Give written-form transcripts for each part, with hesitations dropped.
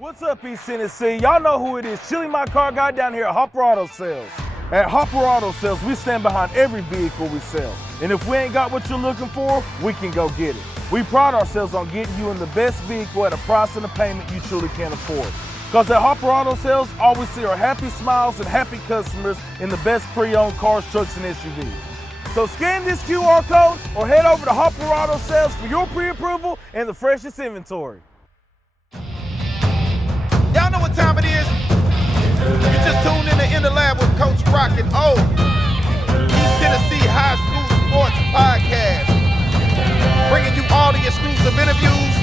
What's up, East Tennessee? Y'all know who it is. Chili, my car guy down here at Hopper Auto Sales. At Hopper Auto Sales, we stand behind every vehicle we sell. And if we ain't got what you're looking for, we can go get it. We pride ourselves on getting you in the best vehicle at a price and a payment you truly can afford. Because at Hopper Auto Sales, all we see are happy smiles and happy customers in the best pre-owned cars, trucks, and SUVs. So scan this QR code or head over to Hopper Auto Sales for your pre-approval and the freshest inventory. Y'all know what time it is? You just tuned in the lab with Coach Rock and O. East Tennessee High School Sports Podcast. Bringing you all the exclusive interviews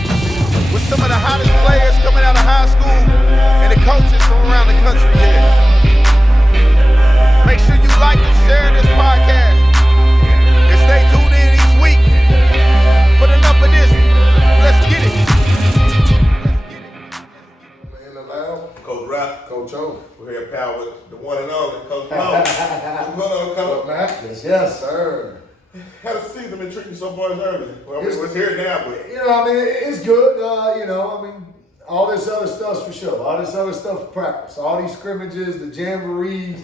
with some of the hottest players coming out of high school and the coaches from around the country here. Make sure you like and share this podcast. And stay tuned in each week. But enough of this. Let's get it. Coach Rock, Coach O. we're here at Powell with the one and only Coach Lowe. What's going on, Coach? Yes, sir. How does the season been treating you so much early? Well, it's here now, but It's good. All this other stuff's for sure. All this other stuff for practice. All these scrimmages, the jamborees,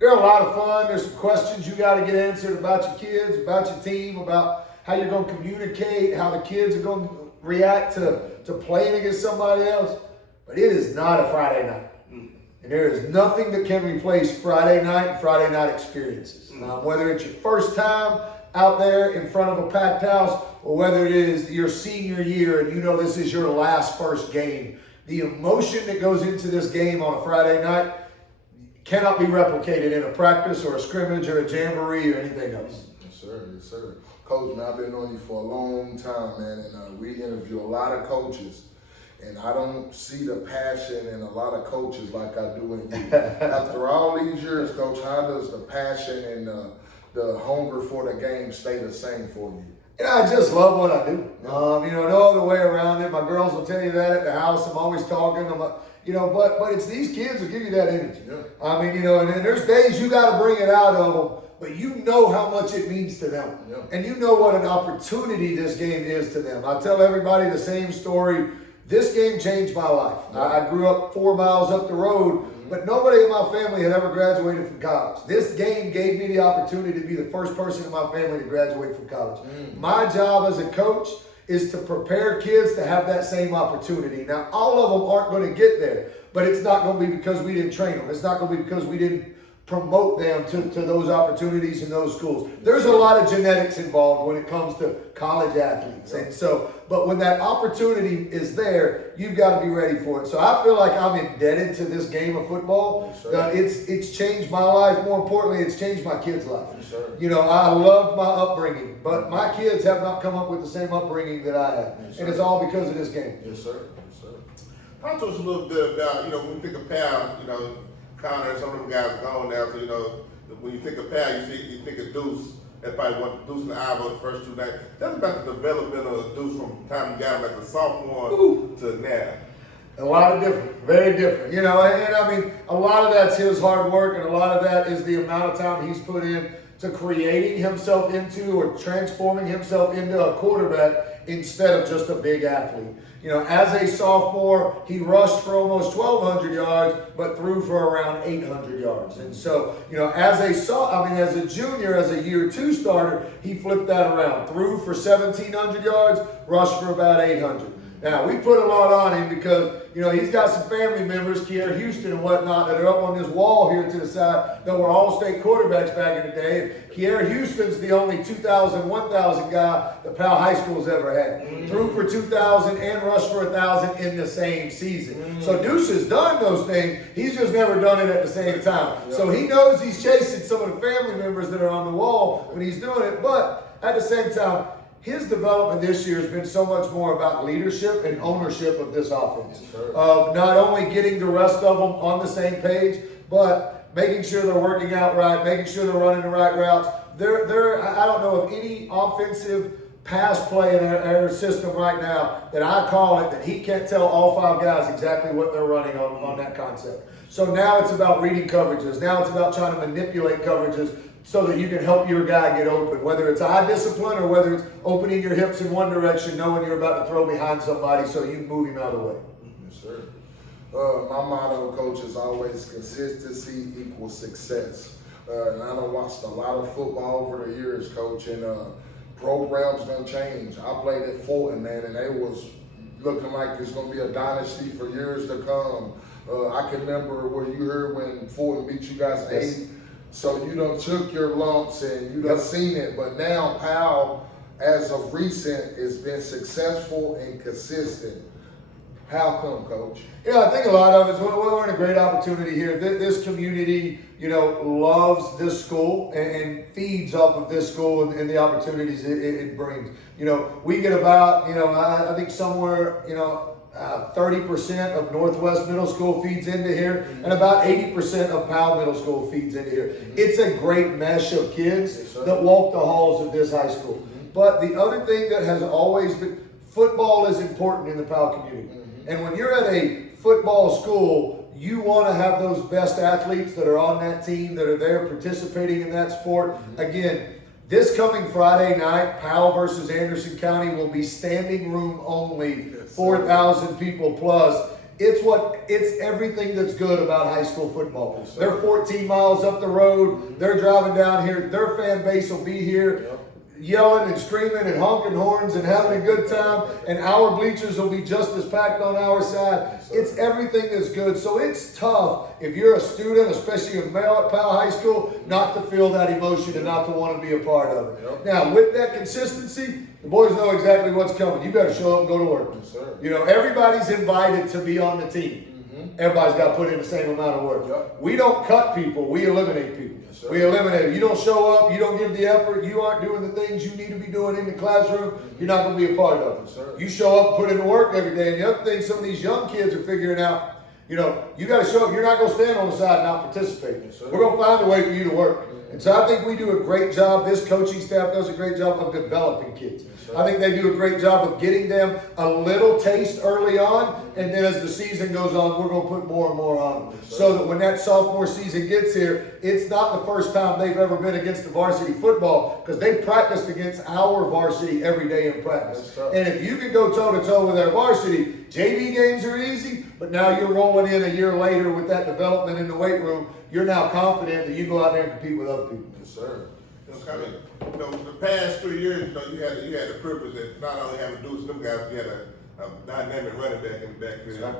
they're a lot of fun. There's some questions you got to get answered about your kids, about your team, about how you're going to communicate, how the kids are going to react to playing against somebody else. But it is not a Friday night. And there is nothing that can replace Friday night and Friday night experiences. Whether it's your first time out there in front of a packed house or whether it is your senior year and you know this is your last first game, the emotion that goes into this game on a Friday night cannot be replicated in a practice or a scrimmage or a jamboree or anything else. Yes, sir. Yes, sir. Coach, man, I've been knowing you for a long time, man, and we interview a lot of coaches. And I don't see the passion in a lot of coaches like I do in you. After all these years, Coach, how does the passion and the hunger for the game stay the same for you? I just love what I do. No other way around it. My girls will tell you that at the house. I'm always talking. But it's these kids who give you that energy. Yeah. And there's days you got to bring it out of them, but you know how much it means to them. Yeah. And you know what an opportunity this game is to them. I tell everybody the same story. This game changed my life. I grew up 4 miles up the road, but nobody in my family had ever graduated from college. This game gave me the opportunity to be the first person in my family to graduate from college. My job as a coach is to prepare kids to have that same opportunity. Now, all of them aren't going to get there, but it's not going to be because we didn't train them. It's not going to be because we didn't promote them to those opportunities in those schools. There's a lot of genetics involved when it comes to college athletes. And so, but when that opportunity is there, you've got to be ready for it. So I feel like I'm indebted to this game of football. Yes, it's changed my life. More importantly, it's changed my kids' life. Yes, I loved my upbringing, but my kids have not come up with the same upbringing that I have. Yes, and it's all because of this game. Yes, sir. Yes, sir. Talk to us a little bit about, when we think of Powell, Connor and some of them guys are gone now, so when you think of Powell, you think of Deuce. That's probably what Deuce and Iowa the first 2 nights. That's about the development of Deuce from the time you got him as a sophomore to now. A lot of different, very different. And a lot of that's his hard work, and a lot of that is the amount of time he's put in to creating himself into or transforming himself into a quarterback instead of just a big athlete. As a sophomore, he rushed for almost 1,200 yards, but threw for around 800 yards. And so, as a junior, as a year 2 starter, he flipped that around. Threw for 1,700 yards, rushed for about 800. Now, we put a lot on him because, he's got some family members, Kier Houston and whatnot, that are up on this wall here to the side that were all-state quarterbacks back in the day. Kier Houston's the only 2,000, 1,000 guy that Powell High School's ever had. Threw for 2,000 and rushed for 1,000 in the same season. So Deuce has done those things. He's just never done it at the same time. So he knows he's chasing some of the family members that are on the wall when he's doing it. But at the same time, his development this year has been so much more about leadership and ownership of this offense. Of not only getting the rest of them on the same page, but making sure they're working out right, making sure they're running the right routes. I don't know of any offensive pass play in our system right now that I call it that he can't tell all 5 guys exactly what they're running on that concept. So now it's about reading coverages. Now it's about trying to manipulate coverages so that you can help your guy get open, whether it's eye discipline or whether it's opening your hips in one direction, knowing you're about to throw behind somebody so you move him out of the way. Yes, sir. My motto, coach, is always consistency equals success. And I done watched a lot of football over the years, coach, and programs done change. I played at Fulton, man, and they was looking like it's gonna be a dynasty for years to come. I can remember what you heard when Fulton beat you guys 8. So you done took your lumps and you done seen it. But now Powell, as of recent, has been successful and consistent. How come, Coach? Yeah, I think a lot of it is we're in a great opportunity here. This community, loves this school and feeds off of this school and the opportunities it brings. We get about, I think somewhere, 30% of Northwest Middle School feeds into here, and about 80% of Powell Middle School feeds into here. It's a great mesh of kids that walk the halls of this high school. But the other thing that has always been, football is important in the Powell community. And when you're at a football school, you want to have those best athletes that are on that team, that are there participating in that sport. Again, this coming Friday night, Powell versus Henderson County will be standing room only, 4,000 people plus. It's everything that's good about high school football. They're 14 miles up the road. They're driving down here. Their fan base will be here. Yelling and screaming and honking horns and having a good time, and our bleachers will be just as packed on our side. It's everything that's good. So it's tough if you're a student, especially a male at Powell High School, not to feel that emotion and not to want to be a part of it. Now, with that consistency, the boys know exactly what's coming. You better show up and go to work. Yes, sir. Everybody's invited to be on the team. Everybody's got to put in the same amount of work. We don't cut people, we eliminate people. We eliminate them. You don't show up, you don't give the effort, you aren't doing the things you need to be doing in the classroom, you're not going to be a part of it. You show up and put in the work every day. And the other thing some of these young kids are figuring out, you got to show up. You're not going to stand on the side and not participate. We're going to find a way for you to work. And so I think we do a great job, this coaching staff does a great job of developing kids. I think they do a great job of getting them a little taste early on, and then as the season goes on, we're going to put more and more on them. So that when that sophomore season gets here, it's not the first time they've ever been against the varsity football, because they practiced against our varsity every day in practice. And if you can go toe-to-toe with our varsity, JV games are easy, but now you're rolling in a year later with that development in the weight room. You're now confident that you go out there and compete with other people. Yes, sir. The past 3 years, you had the privilege of not only having Deuce and them guys, but you had a dynamic running back in the backfield.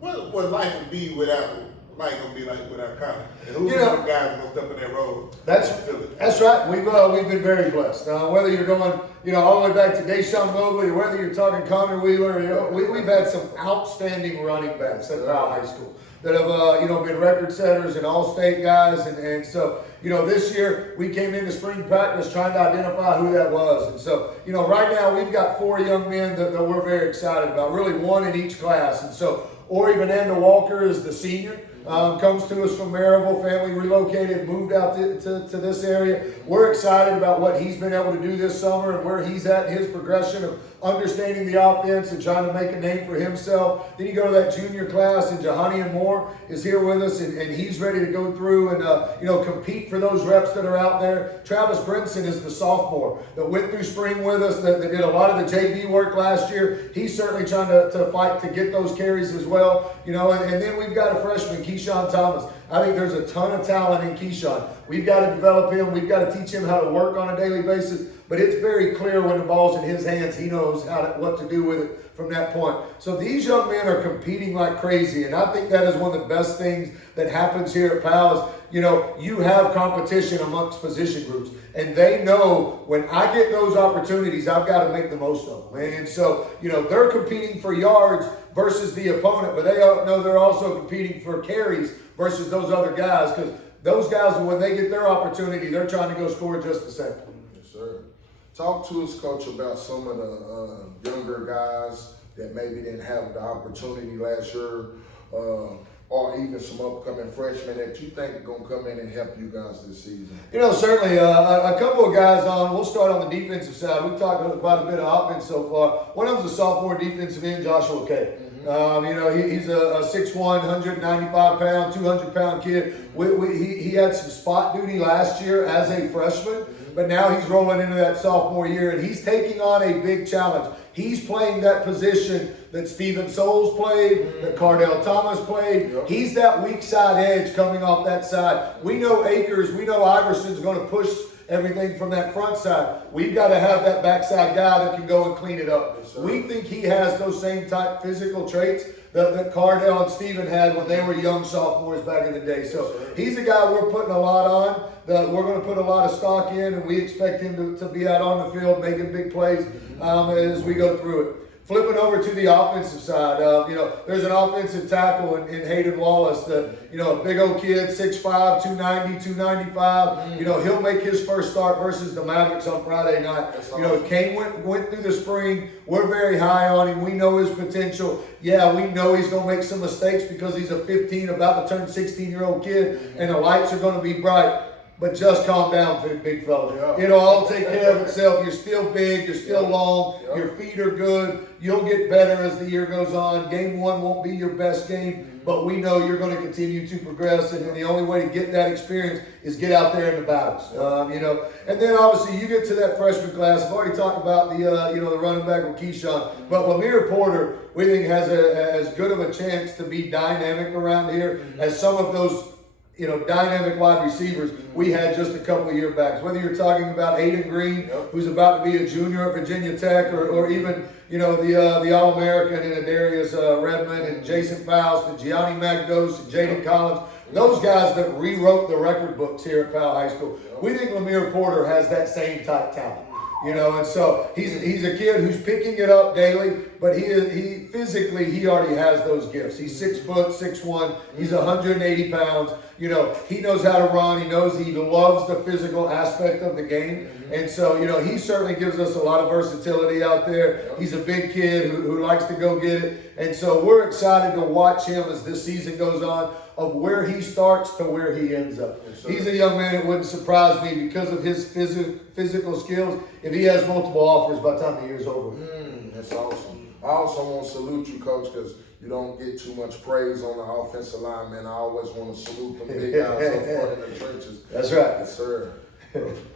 What life would be without Connor? And who's the guys gonna step in that role? That's right. We've been very blessed. Whether you're going, all the way back to Deshaun Mobley, or whether you're talking Connor Wheeler, we've had some outstanding running backs at Powell High School that have been record setters and all-state guys, and so this year we came into spring practice trying to identify who that was, and so right now we've got 4 young men that we're very excited about, really one in each class, and so Ori Vananda Walker is the senior. Comes to us from Maryville, family relocated, moved out to this area. We're excited about what he's been able to do this summer and where he's at in his progression of understanding the offense and trying to make a name for himself. Then you go to that junior class, and Jahani Moore is here with us, and he's ready to go through and compete for those reps that are out there. Travis Brinson is the sophomore that went through spring with us, that did a lot of the JV work last year. He's certainly trying to fight to get those carries as well. And then we've got a freshman, Keyshawn Thomas. I think there's a ton of talent in Keyshawn. We've got to develop him. We've got to teach him how to work on a daily basis. But it's very clear when the ball's in his hands, he knows what to do with it from that point. So these young men are competing like crazy. And I think that is one of the best things that happens here at Powell is, you have competition amongst position groups. And they know when I get those opportunities, I've got to make the most of them. And so, they're competing for yards versus the opponent, but they know they're also competing for carries versus those other guys, because those guys, when they get their opportunity, they're trying to go score just the same. Yes, sir. Talk to us, Coach, about some of the younger guys that maybe didn't have the opportunity last year, or even some upcoming freshmen that you think are going to come in and help you guys this season? Certainly a couple of guys we'll start on the defensive side. We've talked quite a bit of offense so far. One of them's a sophomore defensive end, Joshua Kay. He's a 6'1", 195-pound, 200-pound kid. He had some spot duty last year as a freshman. but now he's rolling into that sophomore year, and he's taking on a big challenge. He's playing that position that Steven Souls played, that Cardell Thomas played. Yep. He's that weak side edge coming off that side. We know Akers, we know Iverson's going to push everything from that front side. We've got to have that backside guy that can go and clean it up. Yes, sir. We think he has those same type physical traits that Cardell and Steven had when they were young sophomores back in the day. So he's a guy we're putting a lot on, that we're going to put a lot of stock in, and we expect him to be out on the field making big plays as we go through it. Flipping over to the offensive side, there's an offensive tackle in Hayden Wallace that, a big old kid, 6'5", 290, 295. He'll make his first start versus the Mavericks on Friday night. Kane went through the spring. We're very high on him. We know his potential. Yeah, we know he's going to make some mistakes because he's a 15, about to turn 16-year-old kid, and the lights are going to be bright. But just calm down, big fella. Yeah. It'll all take care of itself. You're still big. You're still long. Yeah. Your feet are good. You'll get better as the year goes on. Game one won't be your best game, but we know you're going to continue to progress. And the only way to get that experience is get out there in the battles. And then obviously you get to that freshman class. I've already talked about the running back with Keyshawn, but Lamere Porter we think has as good of a chance to be dynamic around here as some of those dynamic wide receivers we had just a couple of years back. Whether you're talking about Aiden Green, who's about to be a junior at Virginia Tech, or even the All-American in Darius Redmond and Jason Faust and Gianni Magdos and Jaden Collins, those guys that rewrote the record books here at Powell High School. We think Lamere Porter has that same type talent. And so he's a kid who's picking it up daily, but he physically already has those gifts. He's 6 foot, 6'1", he's 180 pounds. He knows how to run. He knows he loves the physical aspect of the game. And so, he certainly gives us a lot of versatility out there. He's a big kid who likes to go get it. And so we're excited to watch him as this season goes on, of where he starts to where he ends up. He's a young man that wouldn't surprise me because of his physical skills if he has multiple offers by the time the year's over. That's awesome. I also want to salute you, Coach, because you don't get too much praise on the offensive line, man. I always want to salute them big guys up front in the trenches. That's right. Yes, sir.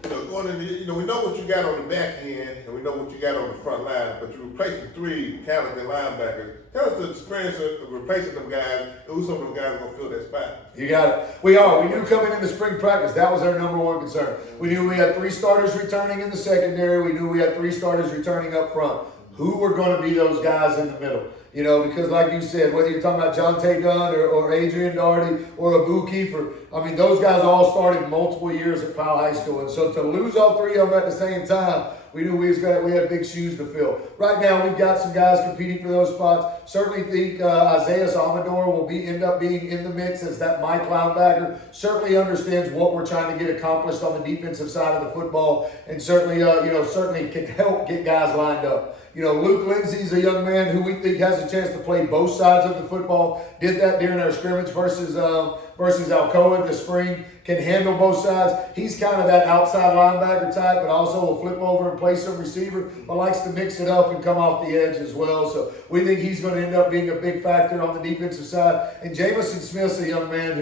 Going into, we know what you got on the back end, and we know what you got on the front line, but you're replacing 3 talented linebackers. Tell us the experience of replacing them guys, and who some of them guys are going to fill that spot. You got it. We are. We knew coming into spring practice, that was our number one concern. We knew we had 3 starters returning in the secondary. We knew we had 3 starters returning up front. Who were going to be those guys in the middle? Because like you said, whether you're talking about Jonte Gunn or Adrian Doherty or Abu Kiefer, those guys all started multiple years at Powell High School. And so to lose all 3 of them at the same time, we knew we had big shoes to fill. Right now, we've got some guys competing for those spots. Certainly think Isaiah Amador will end up being in the mix as that Mike linebacker. Certainly understands what we're trying to get accomplished on the defensive side of the football, and certainly can help get guys lined up. Luke Lindsay's a young man who we think has a chance to play both sides of the football. Did that during our scrimmage versus Alcoa this spring. Can handle both sides. He's kind of that outside linebacker type, but also will flip over and play some receiver, but likes to mix it up and come off the edge as well. So we think he's going to end up being a big factor on the defensive side. And Jamison Smith's a young man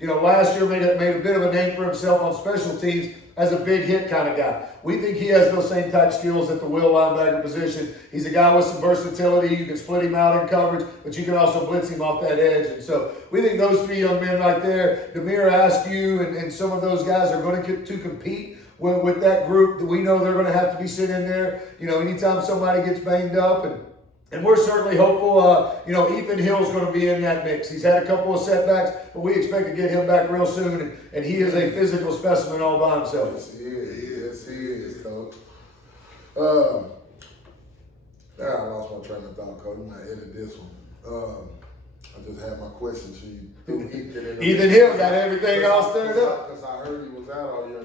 who, last year made a bit of a name for himself on special teams as a big hit kind of guy. We think he has those same type skills at the will linebacker position. He's a guy with some versatility. You can split him out in coverage, but you can also blitz him off that edge. And so we think those 3 young men right there, Demir Askew and some of those guys are going to compete with that group that we know they're going to have to be sitting there. Anytime somebody gets banged up, and we're certainly hopeful, Ethan Hill's going to be in that mix. He's had a couple of setbacks, but we expect to get him back real soon, and he is a physical specimen all by himself. Yes, he is, Coach. I lost my train of thought, Coach. You might edit this one. I just had my question to you. Ethan Hill got everything all stirred up. Because I heard he was out all year.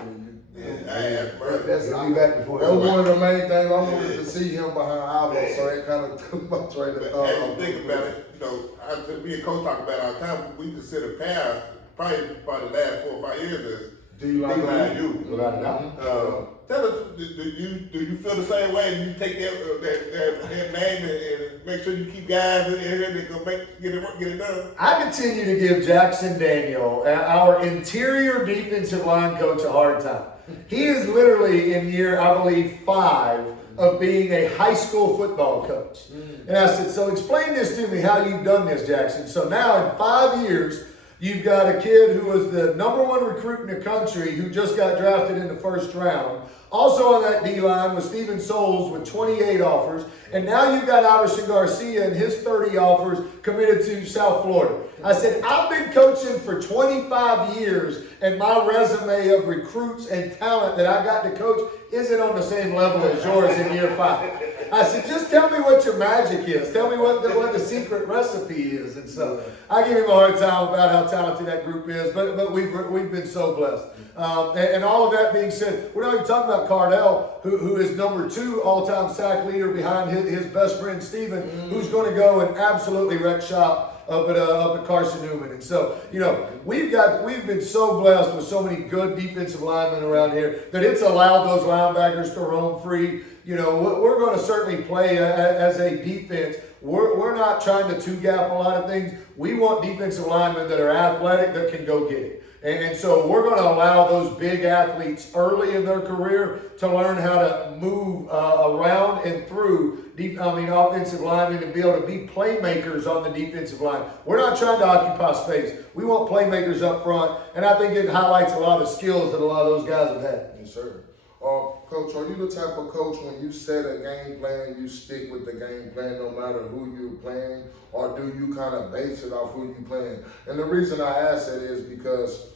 That's He'll be back before. That was one of the main things. I wanted to see him behind Albo, so it kind of took my train of thought. As you think about it, me and Coach talk about it all the time. We consider Powell probably the last 4 or 5 years as D-line U. Without a doubt. Tell us, do you feel the same way? Do you take that name and make sure you keep guys in here that go get it done? I continue to give Jackson Daniel, our interior defensive line coach, a hard time. He is literally in year, I believe, 5 of being a high school football coach. And I said, so explain this to me, how you've done this, Jackson. So now in 5 years, you've got a kid who was the #1 recruit in the country who just got drafted in the first round. Also on that D-line was Steven Souls with 28 offers. And now you've got Iverson Garcia and his 30 offers committed to South Florida. I said, I've been coaching for 25 years, and my resume of recruits and talent that I got to coach isn't on the same level as yours in year 5. I said, just tell me what your magic is. Tell me what the secret recipe is. And so I give him a hard time about how talented that group is, but we've been so blessed. And all of that being said, we're not even talking about Cardell, who is #2 all-time sack leader behind his best friend Steven, who's going to go and absolutely wreck shop up at Carson Newman. And so, you know, we've been so blessed with so many good defensive linemen around here that it's allowed those linebackers to roam free. You know, we're going to certainly play as a defense. We're not trying to two-gap a lot of things. We want defensive linemen that are athletic, that can go get it. And so we're going to allow those big athletes early in their career to learn how to move around and through offensive linemen and be able to be playmakers on the defensive line. We're not trying to occupy space. We want playmakers up front, and I think it highlights a lot of skills that a lot of those guys have had. Yes, sir. Coach, are you the type of coach when you set a game plan, you stick with the game plan no matter who you're playing, or do you kind of base it off who you're playing? And the reason I ask that is because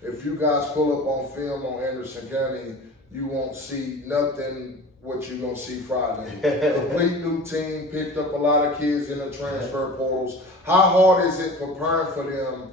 if you guys pull up on film on Henderson County, you won't see nothing what you're going to see Friday. Complete new team, picked up a lot of kids in the transfer portals. How hard is it preparing for them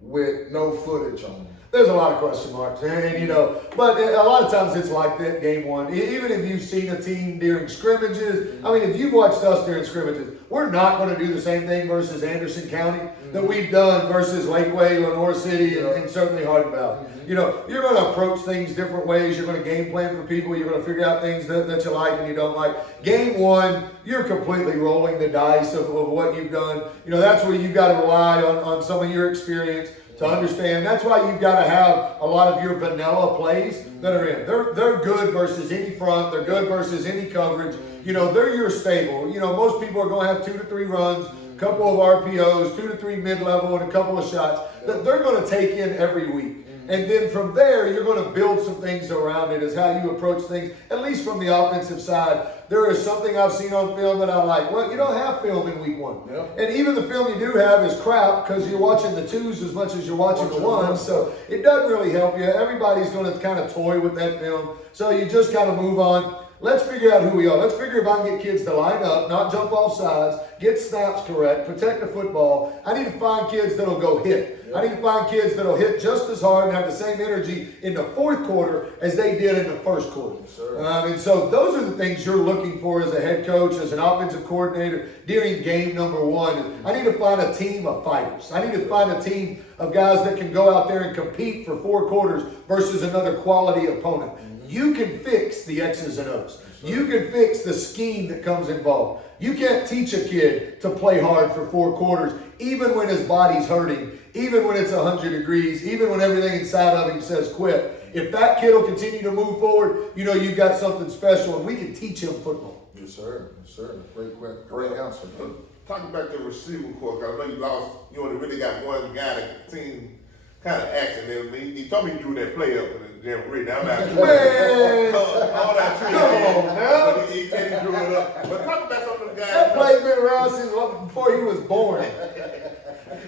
with no footage on them? There's a lot of question marks, and but a lot of times it's like that game one. Even if you've seen a team during scrimmages, I mean, if you've watched us during scrimmages, we're not going to do the same thing versus Anderson County that we've done versus Lakeway, Lenore City, and certainly Hardin Valley. You know, you're going to approach things different ways. You're going to game plan for people. You're going to figure out things that you like and you don't like. Game one, you're completely rolling the dice of what you've done. You know, that's where you've got to rely on some of your experience to understand. That's why you've got to have a lot of your vanilla plays that are in. They're good versus any front. They're good versus any coverage. You know, they're your stable. You know, most people are going to have 2 to 3 runs, a couple of RPOs, 2 to 3 mid-level, and a couple of shots that they're going to take in every week. And then from there, you're going to build some things around it as how you approach things, at least from the offensive side. There is something I've seen on film that I like. Well, you don't have film in week 1. Yeah. And even the film you do have is crap because you're watching the 2s as much as you're watching the 1s. So it doesn't really help you. Everybody's going to kind of toy with that film. So you just kind of move on. Let's figure out who we are. Let's figure if I can get kids to line up, not jump off sides, get snaps correct, protect the football. I need to find kids that'll go hit. I need to find kids that'll hit just as hard and have the same energy in the fourth quarter as they did in the first quarter. And so those are the things you're looking for as a head coach, as an offensive coordinator during game number 1. I need to find a team of fighters. I need to find a team of guys that can go out there and compete for 4 quarters versus another quality opponent. You can fix the X's and O's. You can fix the scheme that comes involved. You can't teach a kid to play hard for 4 quarters, even when his body's hurting, even when it's 100 degrees, even when everything inside of him says quit. If that kid will continue to move forward, you know you've got something special, and we can teach him football. Yes, sir. Yes, sir. Great answer. Talking about the receiving corps, I know you lost. You only really got one guy that the team kind of action. He told me he drew that play up in the jamboree. Now I'm not Man, all that tree. come on now. He said he drew it up. But talk about some of them guys. That play's been around since before he was born.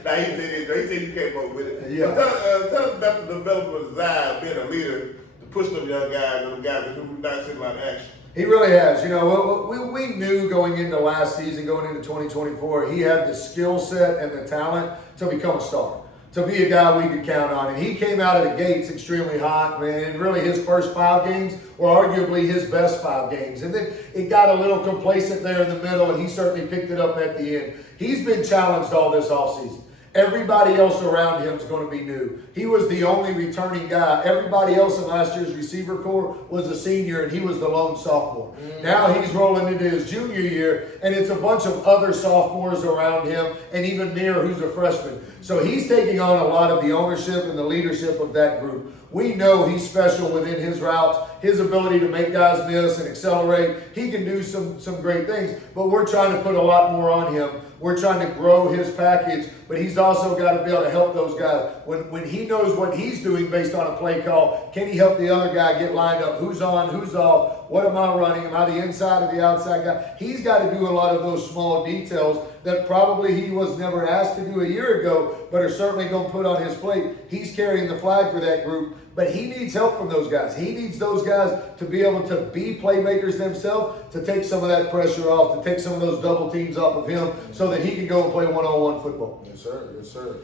Now he said you came up with it. Yeah. But tell us about the development of Zai being a leader to push them young guys and the guys who do not see a lot of action. He really has. You know, we knew going into last season, going into 2024, he had the skill set and the talent to become a star, to be a guy we could count on. And he came out of the gates extremely hot, man. And really his first 5 games were arguably his best 5 games. And then it got a little complacent there in the middle, and he certainly picked it up at the end. He's been challenged all this offseason. Everybody else around him is going to be new. He was the only returning guy. Everybody else in last year's receiver corps was a senior, and he was the lone sophomore. Now he's rolling into his junior year, and it's a bunch of other sophomores around him, and even Near, who's a freshman. So he's taking on a lot of the ownership and the leadership of that group. We know he's special within his routes, his ability to make guys miss and accelerate. He can do some great things, but we're trying to put a lot more on him. We're trying to grow his package, but he's also got to be able to help those guys. When he knows what he's doing based on a play call, can he help the other guy get lined up? Who's on, who's off? What am I running? Am I the inside or the outside guy? He's got to do a lot of those small details that probably he was never asked to do a year ago, but are certainly going to put on his plate. He's carrying the flag for that group, but he needs help from those guys. He needs those guys to be able to be playmakers themselves, to take some of that pressure off, to take some of those double teams off of him so that he can go and play one-on-one football. Yes, sir. Yes, sir.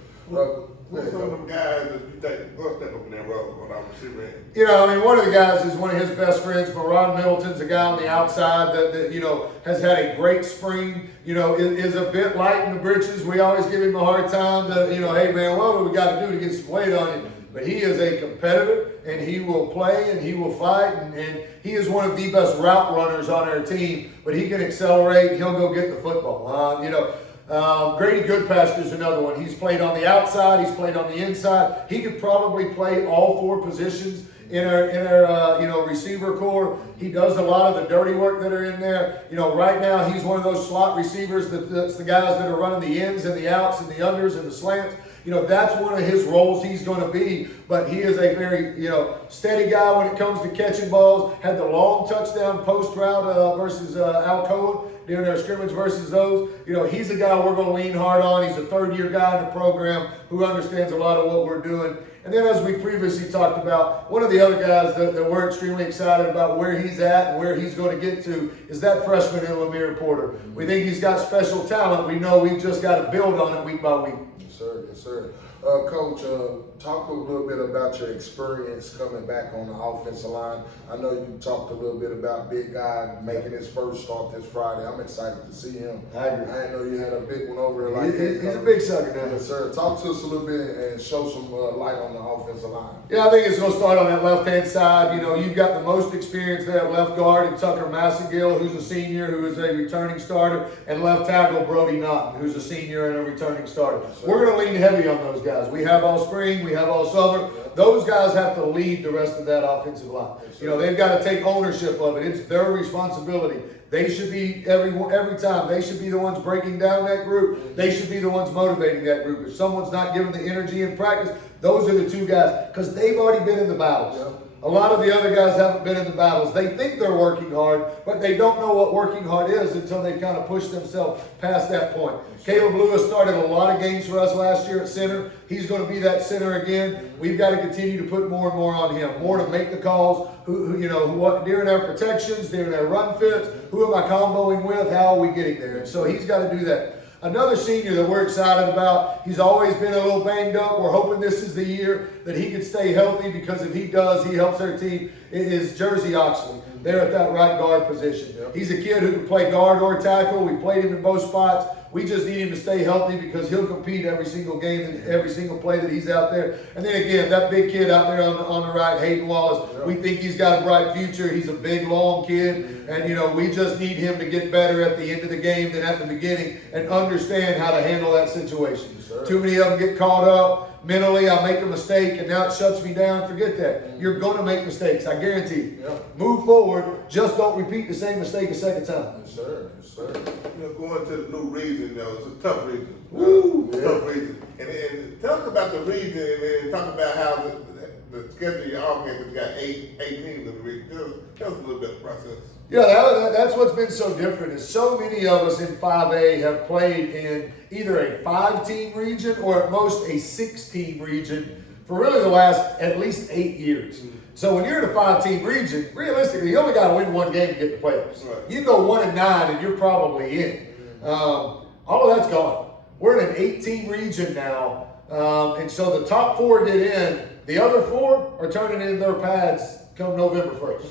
What's some of them guys that you think will step up in that role on our receiver end? You know, I mean, one of the guys is one of his best friends. Maron Middleton's a guy on the outside that you know, has had a great spring. You know, is a bit light in the britches. We always give him a hard time to, you know, hey man, what do we got to do to get some weight on him? But he is a competitor, and he will play, and he will fight, and he is one of the best route runners on our team. But he can accelerate. He'll go get the football. You know. Grady Goodpasture's another one. He's played on the outside. He's played on the inside. He could probably play all four positions in our you know, receiver core. He does a lot of the dirty work that are in there. You know, right now he's one of those slot receivers that's the guys that are running the ins and the outs and the unders and the slants. You know, that's one of his roles he's going to be, but he is a very, you know, steady guy when it comes to catching balls. Had the long touchdown post route versus Alcoa during our scrimmage versus those. You know, he's a guy we're going to lean hard on. He's a third-year guy in the program who understands a lot of what we're doing. And then as we previously talked about, one of the other guys that we're extremely excited about where he's at and where he's going to get to is that freshman in Lemire Porter. We think he's got special talent. We know we've just got to build on it week by week. Yes, sir. Yes, sir. Coach, talk a little bit about your experience coming back on the offensive line. I know you talked a little bit about big guy making his first start this Friday. I'm excited to see him. I agree. I didn't know you had a big one over there like that. He's a big sucker now. Yes, sir. Talk to us a little bit and show some light on the offensive line. Yeah, I think it's going to start on that left-hand side. You know, you've got the most experience there at left guard in Tucker Massagill, who's a senior, who is a returning starter, and left tackle Brody Naughton, who's a senior and a returning starter. We're going to lean heavy on those guys. We have all spring, we have all summer. Those guys have to lead the rest of that offensive line. You know, they've got to take ownership of it. It's their responsibility. They should be, every time, they should be the ones breaking down that group. They should be the ones motivating that group. If someone's not giving the energy in practice, those are the two guys, because they've already been in the battles. A lot of the other guys haven't been in the battles. They think they're working hard, but they don't know what working hard is until they kind of push themselves past that point. Caleb Lewis started a lot of games for us last year at center. He's going to be that center again. We've got to continue to put more and more on him, more to make the calls. During our protections, during our run fits, who am I comboing with? How are we getting there? And so he's got to do that. Another senior that we're excited about, he's always been a little banged up. We're hoping this is the year that he can stay healthy, because if he does, he helps our team, is Jersey Oxley. They're at that right guard position. He's a kid who can play guard or tackle. We've played him in both spots. We just need him to stay healthy, because he'll compete every single game and every single play that he's out there. And then again, that big kid out there on the right, Hayden Wallace, we think he's got a bright future. He's a big, long kid. And, you know, we just need him to get better at the end of the game than at the beginning and understand how to handle that situation. Too many of them get caught up. Mentally, I make a mistake, and now it shuts me down. Forget that. You're going to make mistakes, I guarantee you. Move forward. Just don't repeat the same mistake a second time. Yes, sir. Yes, sir. You know, going to the new region, though, it's a tough region. Tough region. And talk about the region, and then talk about how the schedule of your offense has got eight teams in the region. Tell us a little bit of the process. Yeah, that's what's been so different, is so many of us in 5A have played in either a 5-team region or at most a 6-team region for really the last at least 8 years. So when you're in a 5-team region, realistically, you only got to win one game to get the playoffs. Right. You go 1-9 and you're probably in. All of that's gone. We're in an 8-team region now, and so the top 4 get in. The other 4 are turning in their pads come November 1st.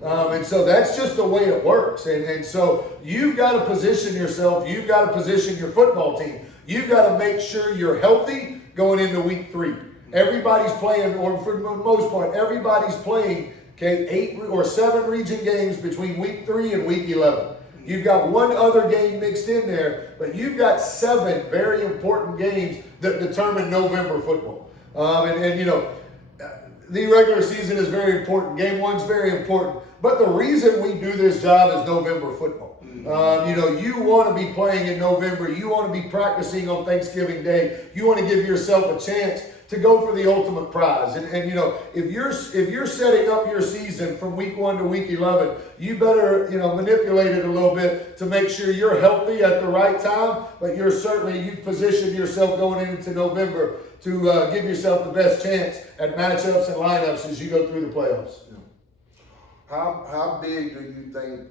And so that's just the way it works. And so you've got to position yourself. You've got to position your football team. You've got to make sure you're healthy going into week 3. Everybody's playing, or for the most part, everybody's playing, 8 or 7 region games between week 3 and week 11. You've got one other game mixed in there, but you've got 7 very important games that determine November football. And you know, the regular season is very important. Game one's very important. But the reason we do this job is November football. You want to be playing in November. You want to be practicing on Thanksgiving Day. You want to give yourself a chance to go for the ultimate prize. And if you're setting up your season from week 1 to week 11, you better, manipulate it a little bit to make sure you're healthy at the right time, but you've positioned yourself going into November to give yourself the best chance at matchups and lineups as you go through the playoffs. Yeah. How big do you think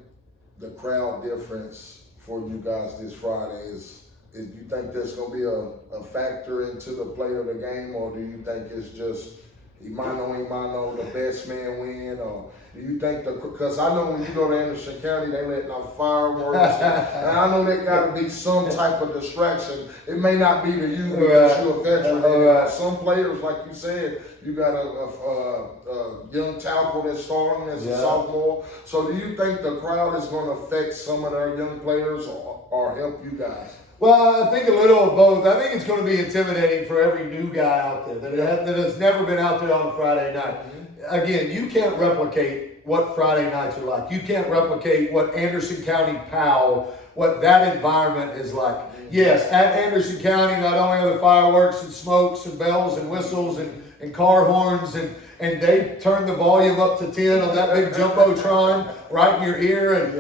the crowd difference for you guys this Friday is? Do you think that's going to be a factor into the play of the game, or do you think it's just Imano, the best man win, or do you think because I know when you go to Henderson County, they letting off fireworks, and I know there got to be some type of distraction. It may not be to you because you're a veteran. Some players, like you said, you got a young tackle that's starting as a sophomore. So do you think the crowd is going to affect some of their young players or help you guys? Well, I think a little of both. I think it's going to be intimidating for every new guy out there that has never been out there on a Friday night. Again, you can't replicate what Friday nights are like. You can't replicate what Anderson County Powell, what that environment is like. Yes, at Anderson County, not only are there fireworks and smokes and bells and whistles and car horns and they turn the volume up to 10 on that big jumbotron right in your ear. And,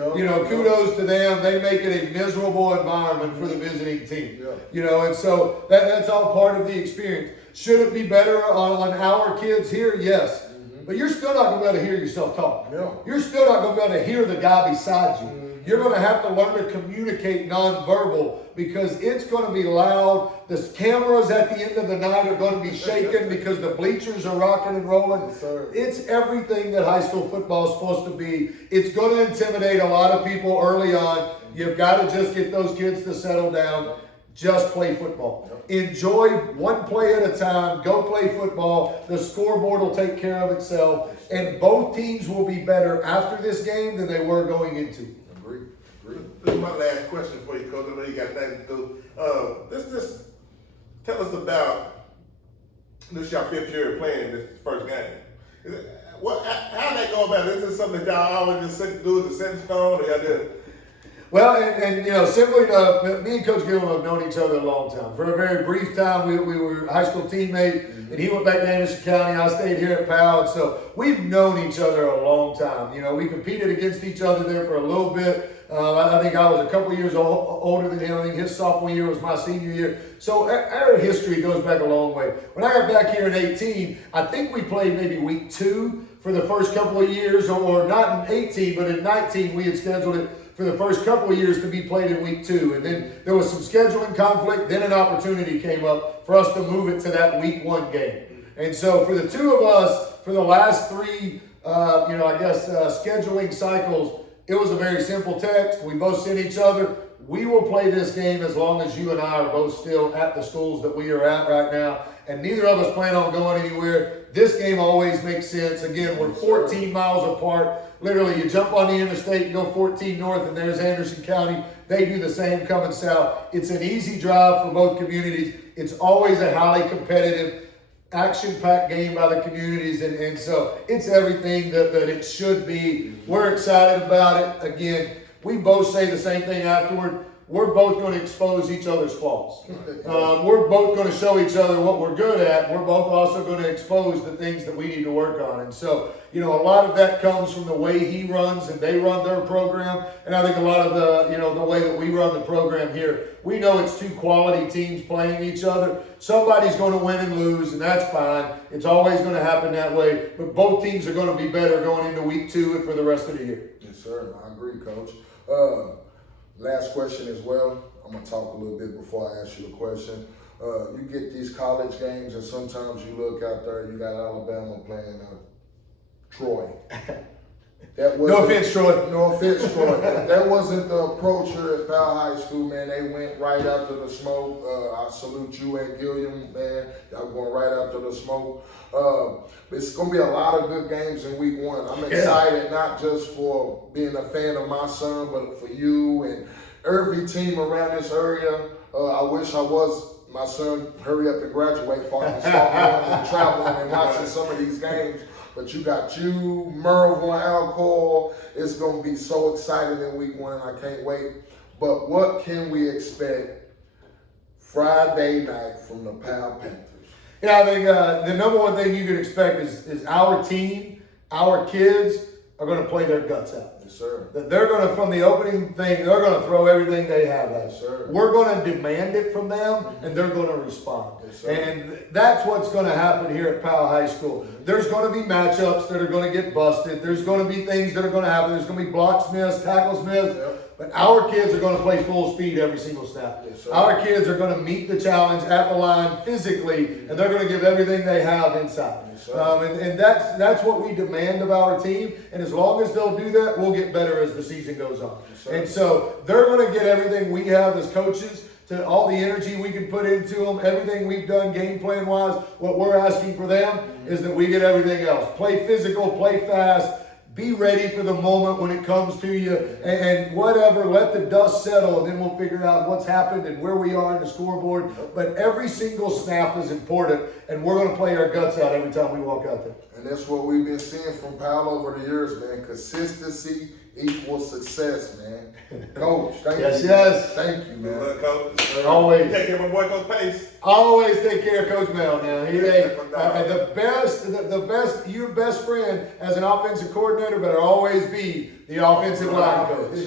kudos to them. They make it a miserable environment for the visiting team. And so that's all part of the experience. Should it be better on our kids here? Yes. But you're still not going to be able to hear yourself talk. You're still not going to be able to hear the guy beside you. You're going to have to learn to communicate nonverbal because it's going to be loud. The cameras at the end of the night are going to be shaking because the bleachers are rocking and rolling. It's everything that high school football is supposed to be. It's going to intimidate a lot of people early on. You've got to just get those kids to settle down. Just play football. Enjoy one play at a time. Go play football. The scoreboard will take care of itself. And both teams will be better after this game than they were going into. This is my last question for you, Coach. I know you got things to do. Just tell us about this your 5th year playing this first game. How did that go about? Is this something that y'all always just do as a set in stone, or y'all did? Well, simply me and Coach Gilman have known each other a long time. For a very brief time, we were high school teammates, and he went back to Henderson County. I stayed here at Powell, and so we've known each other a long time. We competed against each other there for a little bit. I think I was a couple of years older than him. I think his sophomore year was my senior year. So our history goes back a long way. When I got back here in 18, I think we played maybe week 2 for the first couple of years, or not in 18, but in 19 we had scheduled it for the first couple of years to be played in week 2. And then there was some scheduling conflict. Then an opportunity came up for us to move it to that week 1 game. And so for the two of us, for the last 3, scheduling cycles, it was a very simple text. We both sent each other, we will play this game as long as you and I are both still at the schools that we are at right now. And neither of us plan on going anywhere. This game always makes sense. Again, we're 14 miles apart. Literally, you jump on the interstate, you go 14 north, and there's Henderson County. They do the same coming south. It's an easy drive for both communities. It's always a highly competitive, action-packed game by the communities, and so it's everything that it should be. We're excited about it. Again, we both say the same thing afterward. We're both going to expose each other's flaws. We're both going to show each other what we're good at. We're both also going to expose the things that we need to work on. And so, a lot of that comes from the way he runs and they run their program. And I think a lot of the way that we run the program here, we know it's 2 quality teams playing each other. Somebody's going to win and lose, and that's fine. It's always going to happen that way. But both teams are going to be better going into week 2 and for the rest of the year. Yes, sir. I agree, Coach. Last question as well. I'm going to talk a little bit before I ask you the question. You get these college games, and sometimes you look out there, you got Alabama playing Troy. No offense, Troy. No offense, Troy. That wasn't the approach here at Powell High School, man. They went right after the smoke. I salute you and Gilliam, man. Y'all going right after the smoke. It's going to be a lot of good games in week 1. I'm excited, not just for being a fan of my son, but for you and every team around this area. I wish I was my son hurry up and graduate before I can start going and traveling and watching some of these games. But you got you, Merv on Alcohol. It's going to be so exciting in week 1, and I can't wait. But what can we expect Friday night from the Powell Panthers? Yeah, I think the number one thing you can expect is our team, our kids are going to play their guts out. Yes, sir. That they're going to, from the opening thing, they're going to throw everything they have at us. Yes, sir. We're going to demand it from them, and they're going to respond. Yes, sir. And that's what's going to happen here at Powell High School. There's going to be matchups that are going to get busted. There's going to be things that are going to happen. There's going to be blocks missed, tackles missed. Yep. But our kids are going to play full speed every single snap. Yes, sir. Our kids are going to meet the challenge at the line physically, and they're going to give everything they have inside. Yes, sir. And that's what we demand of our team. And as long as they'll do that, we'll get better as the season goes on. Yes, sir. And so they're going to get everything we have as coaches, to all the energy we can put into them, everything we've done game plan wise. What we're asking for them is that we get everything else. Play physical, play fast. Be ready for the moment when it comes to you, and whatever, let the dust settle, and then we'll figure out what's happened and where we are in the scoreboard. But every single snap is important, and we're going to play our guts out every time we walk out there. And that's what we've been seeing from Powell over the years, man. Consistency equals success, man. Coach, thank Yes, you. yes. Thank you, man. Good luck, Coach. Always. Take care of my boy, Coach Pace. Always take care of Coach Mel. Now he ain't the best. Your best friend as an offensive coordinator better always be the offensive line coach.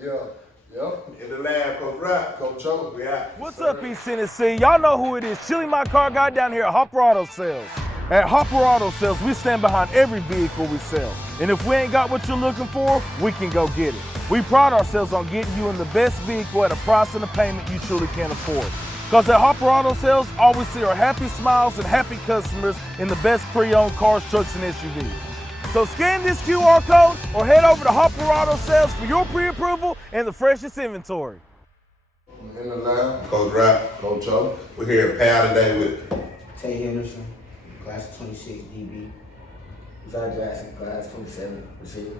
Yeah. In the lab, Coach Rock. Coach O. We out. What's up, East Tennessee? Y'all know who it is. Chili My Car Guy down here at Hopper Auto Sales. At Hopper Auto Sales, we stand behind every vehicle we sell. And if we ain't got what you're looking for, we can go get it. We pride ourselves on getting you in the best vehicle at a price and a payment you truly can afford. Because at Hopper Auto Sales, all we see are happy smiles and happy customers in the best pre-owned cars, trucks, and SUVs. So scan this QR code or head over to Hopper Auto Sales for your pre-approval and the freshest inventory. In the lab, Coach Rock. Coach O. We're here at Powell today with Henderson, class 26 DB. Zach Jackson, class 27 receiver.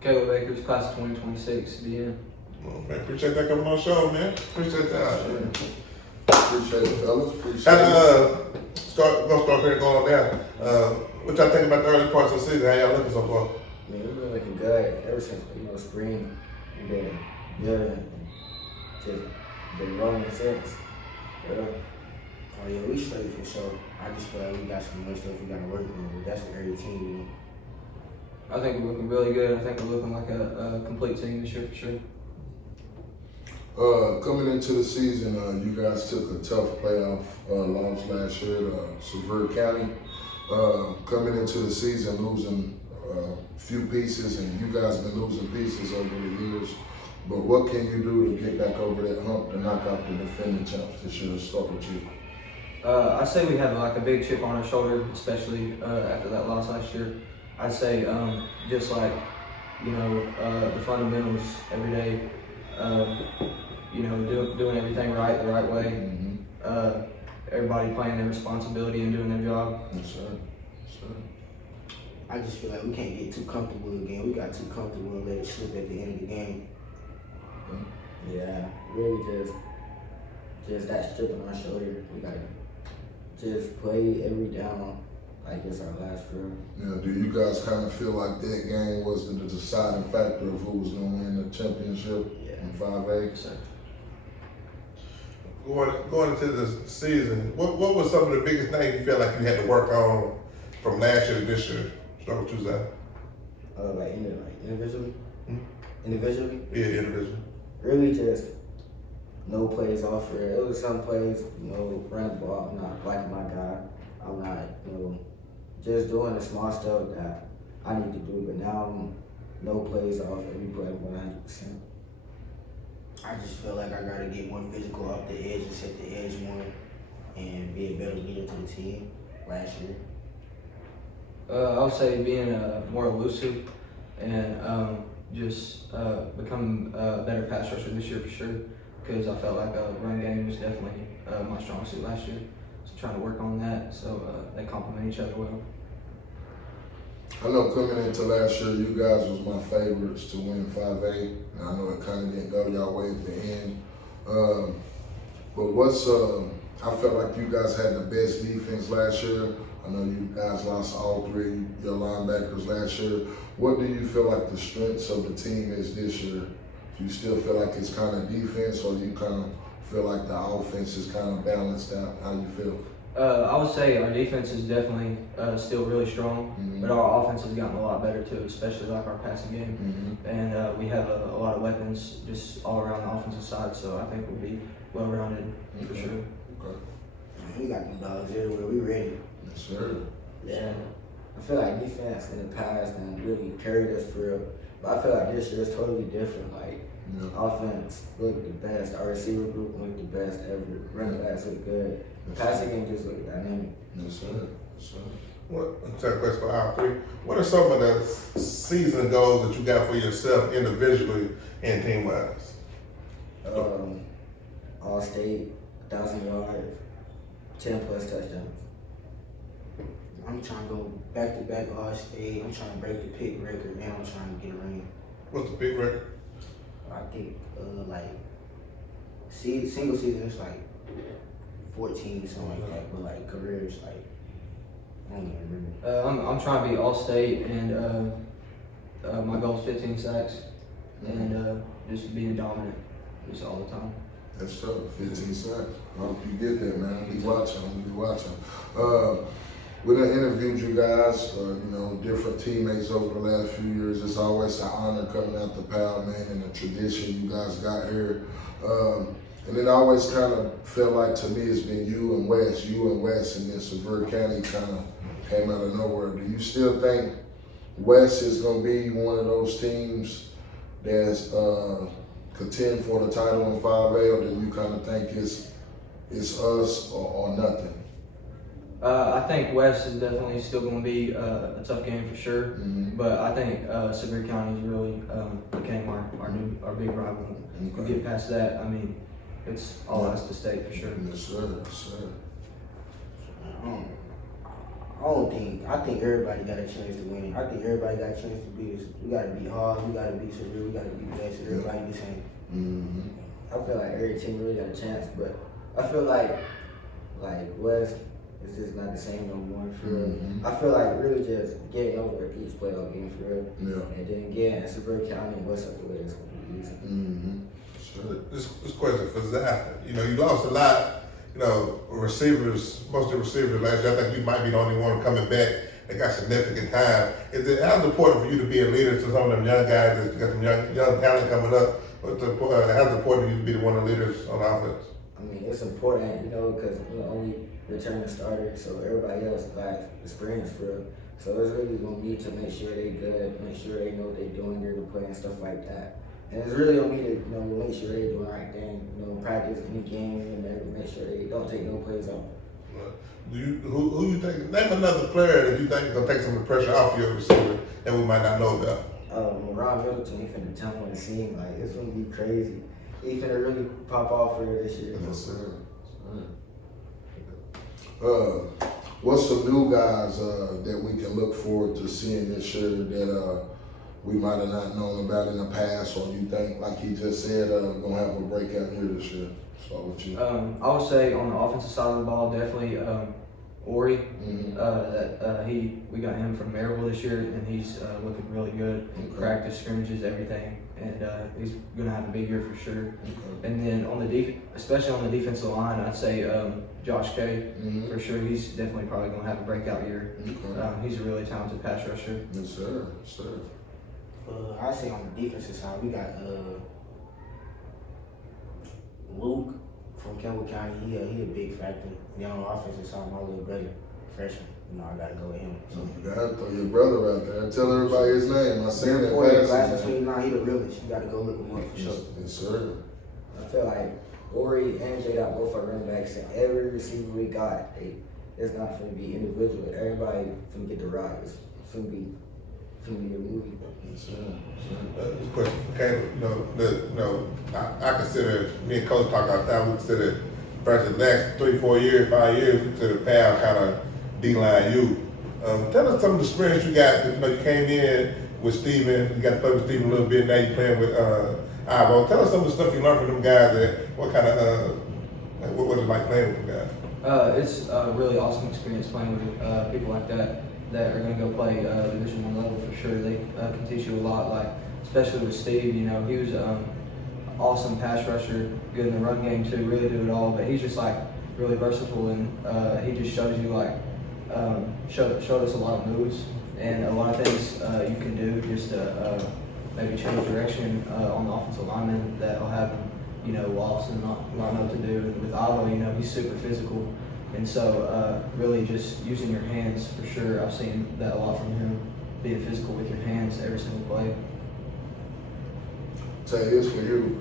Caleb Akers, class 2026 DN. well, man, appreciate that coming on the show, man. Appreciate that. Appreciate it, fellas. Appreciate And, it. gonna start here going down. What y'all think about the early parts of the season? How y'all looking so far? I mean, we've been looking good ever since, spring. We've been good. Just been rolling since. Oh yeah, we straight for sure. I just feel like we got some more stuff we gotta work on. That's an early team, I think we're looking really good. I think we're looking like a complete team this year for sure. Coming into the season, you guys took a tough playoff loss last year to Sevier County. Coming into the season, losing a few pieces, and you guys have been losing pieces over the years. But what can you do to get back over that hump to knock out the defending champs this year? Start with you. I'd say we have like a big chip on our shoulder, especially after that loss last year. I'd say just like, the fundamentals every day, doing everything right the right way. Mm-hmm. Everybody playing their responsibility and doing their job. Yes, sir. Yes, sir. I just feel like we can't get too comfortable again. We got too comfortable and let it slip at the end of the game. Yeah, really just that strip on our shoulder. We gotta just play every down like it's our last drill. Yeah, do you guys kind of feel like that game was the deciding factor of who was going to win the championship in 5A? Yes, sir. Going into the season, what was some of the biggest things you felt like you had to work on from last year to this year? Start with you, Zach. Individually? Hmm? Individually? Yeah, individual. Really just no plays off for it. It was some plays, run the ball. I'm not blocking my guy. I'm not, just doing the small stuff that I need to do. But now I'm no plays off every play 100%. I just feel like I gotta get more physical off the edge and set the edge more and be a better leader to the team last year. I would say being more elusive and just become a better pass rusher this year for sure, because I felt like a run game was definitely my strong suit last year. So trying to work on that so they complement each other well. I know coming into last year, you guys was my favorites to win 5A. And I know it kind of didn't go y'all way at the end. But what's I felt like you guys had the best defense last year. I know you guys lost all three your linebackers last year. What do you feel like the strengths of the team is this year? Do you still feel like it's kind of defense, or do you kind of feel like the offense is kind of balanced out? How you feel? I would say our defense is definitely still really strong, but our offense has gotten a lot better too, especially like our passing game. And we have a lot of weapons just all around the offensive side, so I think we'll be well-rounded for sure. Okay. We got them dogs everywhere. We ready. Yes, sir. Yeah. I feel like defense in the past and really carried us for real. But I feel like this year is totally different. Like, offense looked the best. Our receiver group looked the best ever. Running backs look good. The passing game just looked dynamic. Yes, sir. Yes, sir. I'll take a question for all three. What are some of the season goals that you got for yourself individually and team-wise? All state, 1,000 yards, 10+ touchdowns. I'm trying to go back-to-back all state. I'm trying to break the pick record, and I'm trying to get a ring. What's the big record? I think single season is like 14 something like that, but like careers like I don't even remember. I'm trying to be all state, and my goal is 15 sacks, and just being dominant, just all the time. That's tough. 15 sacks. I hope you get that, man. Be watching. When I interviewed you guys, different teammates over the last few years, it's always an honor coming out the Powell, man, and the tradition you guys got here. And it always kind of felt like to me it's been you and Wes, and then Sevier County kind of came out of nowhere. Do you still think Wes is going to be one of those teams that's contend for the title in 5A, or do you kind of think it's us or nothing? I think West is definitely still going to be a tough game for sure, but I think Sevier County really became our big rival. If we get past that, I mean, it's all us to state for sure. Yes, sir. Yes, sir. I think everybody got a chance to win. I think everybody got a chance to beat us. We got to beat Hall, we got to beat Sevier, we got to beat West. Everybody the same. I feel like every team really got a chance, but I feel like West is just not the same no more for real. I feel like really just getting over each playoff game for real. Yeah. And then getting Sevier County and West up the way is going to be easy. Sure. This question for Zach. You lost a lot. Receivers, most of the receivers last year. I think you might be the only one coming back that got significant time. How's important for you to be a leader to some of them young guys that got some young talent coming up? How's important for you to be one of the leaders on offense? I mean, it's important, because only returning starter, so everybody else lacks experience for real. So it's really gonna be to make sure they good, make sure they know what they're doing, they're playing stuff like that. And it's really on me to make sure they're doing the right thing, practice any game and make sure they don't take no plays off. Who you think? Name another player that you think is gonna take some of the pressure off your receiver that we might not know about. Ron Middleton, he finna jump on the scene, it's gonna be crazy. He finna really pop off for this year. Yes, sir. What's some new guys that we can look forward to seeing this year that we might have not known about in the past, or you think, like he just said, gonna have a breakout year this year? Start with you. I would say on the offensive side of the ball, definitely Ori. We got him from Maryville this year, and he's looking really good. Practice, scrimmages, everything, and he's gonna have a big year for sure. And then especially on the defensive line, I'd say Josh K. For sure. He's definitely probably gonna have a breakout year. He's a really talented pass rusher. Yes, sir. Yes, sir. I say on the defensive side, we got Luke from Campbell County. He a big factor. Then on the offensive side, my little brother, freshman. I gotta go with him. So You gotta throw your brother out there. Tell everybody his name. I seen that last he the realest. You gotta go look him up for sure. Yes, sir. I feel like Ori and J Dot both are running backs, and every receiver we got, it's not going to be individual. Everybody going to get the ride. It's going to be a movie. Yes, sir. This question for Caleb. I consider, me and Coach talk about that, we consider first the next 3-4 years, 5 years, we consider Powell kind of D-line you. Tell us some of the experience you got. You came in with Steven, you got to play with Steven a little bit, now you're playing with Ivo. Tell us some of the stuff you learned from them guys, what kind of What was it like playing with you guys? It's a really awesome experience playing with people like that are going to go play Division I level for sure. They can teach you a lot, like especially with Steve. You know, he was awesome pass rusher, good in the run game too, really do it all. But he's just like really versatile, and he just shows you like showed us a lot of moves and a lot of things you can do just to maybe change direction on the offensive lineman that'll have him, you know, lost and not know what to do. And with Avo, you know, he's super physical, and so really just using your hands for sure. I've seen that a lot from him, being physical with your hands every single play. Tay, this for you.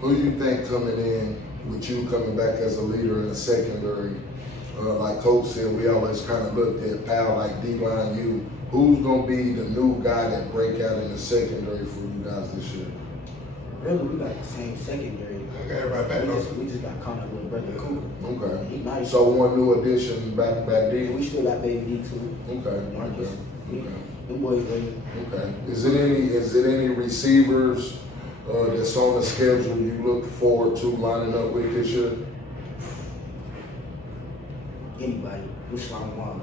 Who do you think coming in with you coming back as a leader in the secondary? Like Coach said, we always kind of looked at Powell like D-line you. Who's going to be the new guy that break out in the secondary for you guys this year? Really, we got the same secondary. Okay, everybody back on. We just got Connor with Brother Cooper. Okay. He nice. So one new addition back D. We still got Baby D too. Okay. Marcus. Okay. Them boys ready. Okay. Is it any receivers that's on the schedule you look forward to lining up with this year? Anybody. We slime them all up.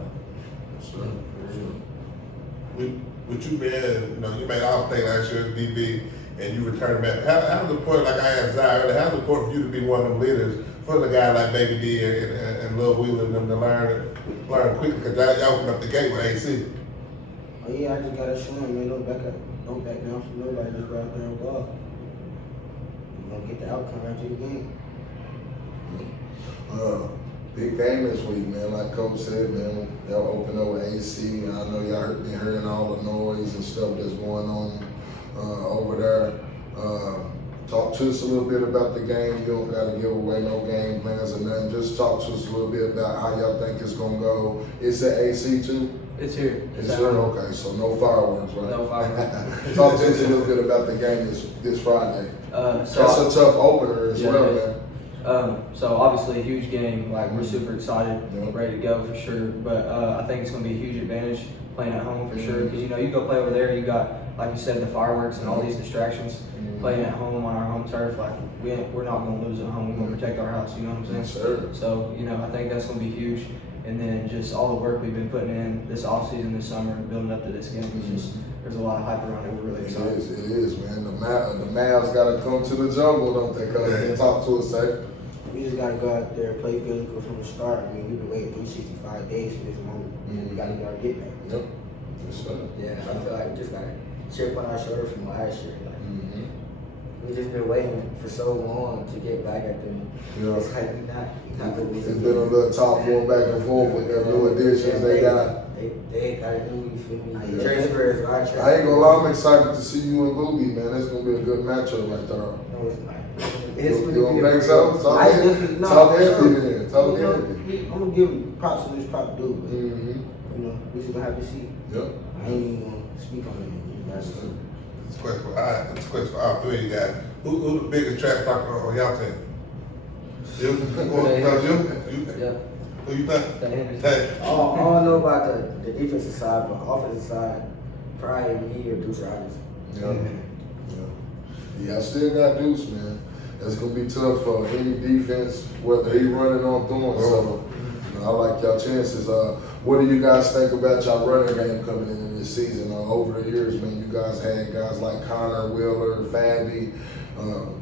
With you being, you know, you made All-State last year at DB, and you returned back. How's the point, like I asked Zai earlier, how's the point for you to be one of them leaders for the guy like Baby D and Lil Wheeler and them to learn quickly, because y'all opened up the gate with AC? Oh yeah, I just gotta show him, man. Don't back down from nobody. Just go out there and ball. You gonna get the outcome after the game. Big game this week, man. Like Coach said, man, they'll open up with AC. I know y'all been hearing all the noise and stuff that's going on over there. Talk to us a little bit about the game. You don't got to give away no game plans or nothing. Just talk to us a little bit about how y'all think it's going to go. It's at AC too? It's here. It's here? Okay, so no fireworks, right? No fireworks. Talk to us a little bit about the game this Friday. That's a tough opener as well, man. So obviously a huge game, like we're super excited, ready to go for sure, but I think it's going to be a huge advantage playing at home for sure, because you know, you go play over there, you got, like you said, the fireworks and all these distractions. Playing at home on our home turf, like we're not going to lose at home, we're going to protect our house, you know what I'm saying? Sure. So, you know, I think that's going to be huge, and then just all the work we've been putting in this offseason, this summer, building up to this game, it's just, there's a lot of hype around it, we're really excited. It is, man. The Mavs got to come to the jungle, don't they? Talk to us, Zay. We just gotta go out there and play physical from the start. I mean, we've been waiting 365 days for this moment. And we gotta get our get back. Yep. Yes, sir. Yeah, I feel like we just got a chip on our shoulder from last year. Like, we just been waiting for so long to get back at them. Yeah. It's like we not good. It's been a little talk going back and forth with their new additions they got. They got a new, you feel me? Yeah. Transfers, our transfers. I ain't gonna lie, I'm excited to see you and Boogie, man. That's gonna be a good matchup right there. No, it's not. You don't think so? Talk heavy then. Talk heavy. I'm gonna give him props to this prop dude, but Mm-hmm. you know, we just gonna have to see. Yep. I ain't even gonna speak on it. That's It's a question for all three of you guys. Who the biggest trash talker on y'all team? You? Yeah. Who you think? Henderson. Tay. I don't know about the defensive side, but offensive side, probably me or Deuce Rodgers. Yeah, I still got Deuce, man. That's gonna be tough for any defense, whether he running or throwing. So, you know, I like y'all chances. What do you guys think about y'all running game coming in this season? Over the years, man, you guys had guys like Connor, Wheeler, Fabby,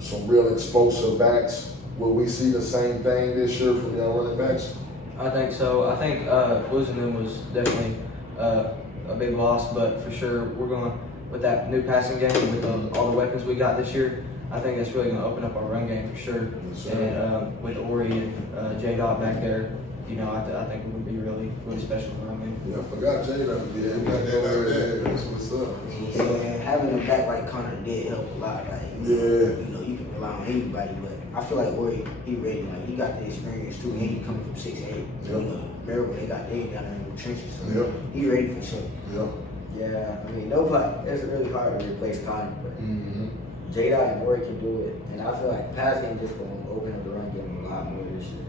some real explosive backs. Will we see the same thing this year from y'all running backs? I think so. I think losing them was definitely a big loss, but for sure we're going with that new passing game with all the weapons we got this year. I think that's really going to open up our run game for sure. Yes, And with Ori and J Dot back there, you know, I think we're going to be really, really special in the run game. Yeah, I forgot Jay Dot. Yeah, he got that over there. That's what's up. That's what's up. Yeah, having a back like Connor did help a lot. Like, Yeah. you know, you can rely on anybody, but I feel like Ori, he ready. Like, he got the experience too. And he coming from 6'8". Yep. You know, remember when they got Dave down there in the trenches. So Yep. he ready for sure. Yep. Yeah, I mean, nobody. It's really hard to replace Connor, but Mm-hmm. J-Dot and Ori can do it, and I feel like the pass game just going to open up the run game a lot more this year.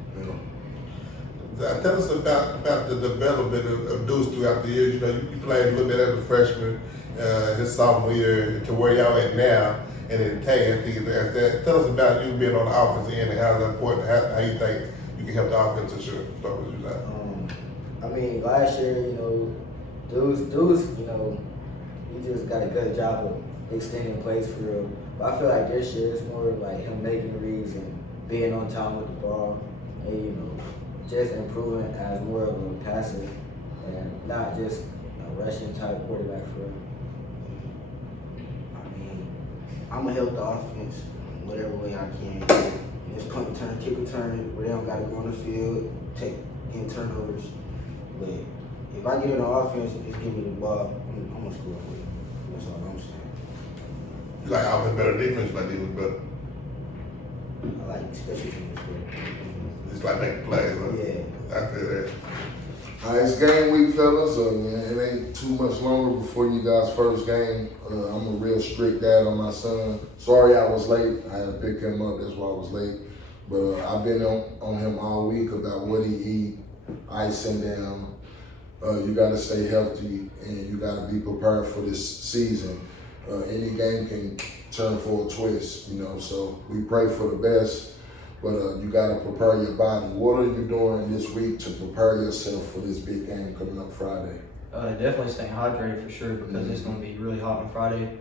Tell us about the development of Deuce throughout the years. You know, you played a little bit as a freshman, his sophomore year, to where y'all at now. And then Tay, I think that's that. Tell us about you being on the offensive end and how that's important. How you think you can help the offense this year? Start with you, Zach. I mean, last year, you know, dudes, you know, he just got a good job of extending plays for real. But I feel like this year it's more like him making reads and being on time with the ball, and you know, just improving as more of a passer and not just a rushing type quarterback for real. I mean, I'm gonna help the offense whatever way I can. Just punt return, kick return, where they don't gotta go on the field, take in turnovers. But if I get in the offense and just give me the ball, I'm gonna score with it. That's all I'm saying. You like offense better, defense like defense better. I like special teams better. It's like making plays. Huh? Yeah. I feel that. All right, it's game week, fellas. Man, it ain't too much longer before you guys' first game. I'm a real strict dad on my son. Sorry I was late. I had to pick him up. That's why I was late. But I've been on him all week about what he eat, icing down. You got to stay healthy, and you got to be prepared for this season. Any game can turn for a twist, you know. So we pray for the best. But you got to prepare your body. What are you doing this week to prepare yourself for this big game coming up Friday? Definitely staying hydrated for sure because it's going to be really hot on Friday.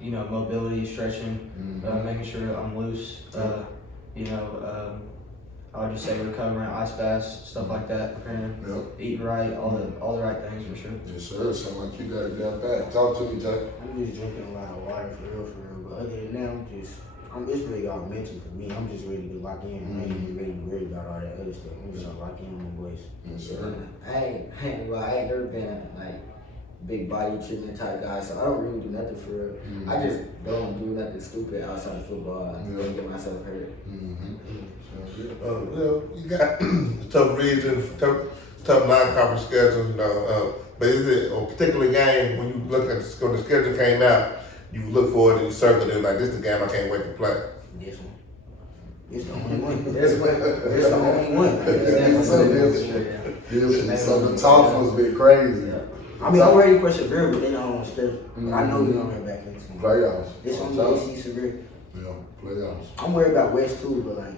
You know, mobility, stretching, making sure I'm loose. You know, I would just say recovering, ice baths, stuff like that, preparing, eating right, all the right things for sure. Yes, sir. Sound like you got it down pat. Talk to me, Jay. I'm just drinking a lot of water for real. But other than that, it's really all mental for me. I'm just ready to lock in. I ain't even really worried about all that other stuff. I'm just gonna lock in on my boys. Yes, sir. I ain't never been like big body treatment type guy, so I don't really do nothing for real. I just don't do nothing stupid outside of football and don't get myself hurt. You know, you got tough regions, tough non-conference schedules, you know. But is it a particular game when you look at when the schedule came out, you look forward and you circle it like this is the game I can't wait to play? This one. It's the only one. It's the only one. So the talk must be crazy. I mean, I'm ready for Severe, but they don't want to schedule. I know we're gonna back into some Playoffs. This on the AC Severe. Yeah, playoffs. I'm worried about West too, but like.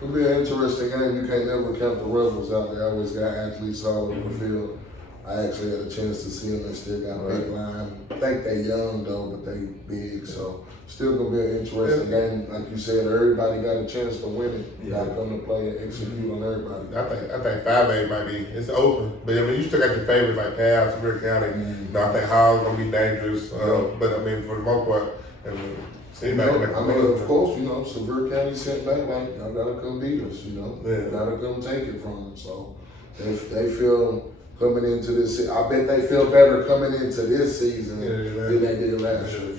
It'll be an interesting game. You can't never count the Rebels out there. I always got athletes all over the field. I actually had a chance to see them. They still got a big line. I think they young though, but they big. So still gonna be an interesting game. Like you said, everybody got a chance to win it. You gotta come to play and execute on everybody. I think 5A might be it's open, but I mean you still got your favorites like Powell, Severe County. You know, I think Howell's gonna be dangerous. But I mean for the most part, of course, you know, Severe County sent back like y'all gotta come beat us, you know. Yeah. Gotta come take it from them. So they feel coming into this, I bet they feel better coming into this season than they did last year.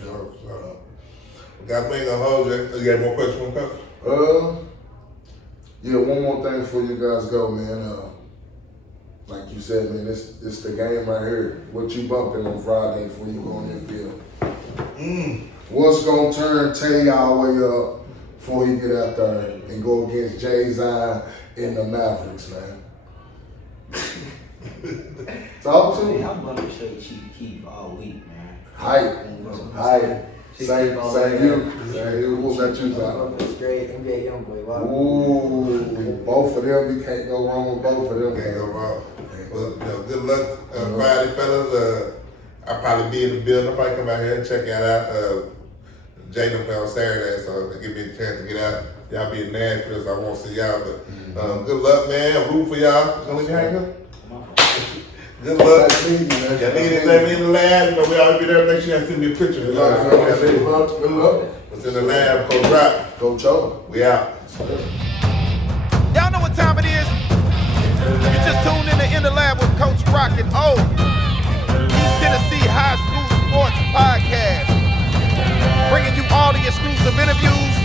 Guys, we ain't gonna hold you. You got more questions, Coach? Yeah, one more thing before you guys go, man. Like you said, man, it's the game right here. What you bumping on Friday before you go on that field? What's gonna turn Tay all the way up before he get out there and go against Jay-Zion and the Mavericks, man? Talk to me. I'm bumping straight cheap keep all week, man. Hype. Same you. What about you, Zion? Straight NBA young boy. Wow. Ooh, both of them. You can't go wrong with both of them. Can't go wrong. Well, you know, good luck Friday, fellas. I'll probably be in the building. I'll probably come out here and check y'all out. Jaden play on Saturday, so it'll give me a chance to get out. Y'all be in Nashville, so I won't see y'all. But good luck, man. I'm rooting for y'all. Gonna let you hang up? Good luck. Y'all need anything in the lab? You know, we always be there. Make sure y'all send me a picture. Good luck. What's in the lab? Coach Rock. Coach O. We out. Y'all know what time it is? You just tuned in the lab with Coach Rock and O. East Tennessee High School Sports Podcast. Bringing you all the exclusive interviews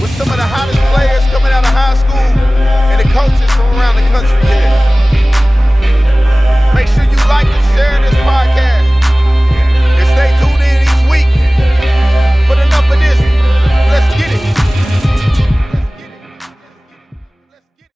with some of the hottest players coming out of high school and the coaches from around the country here. Make sure you like and share this podcast.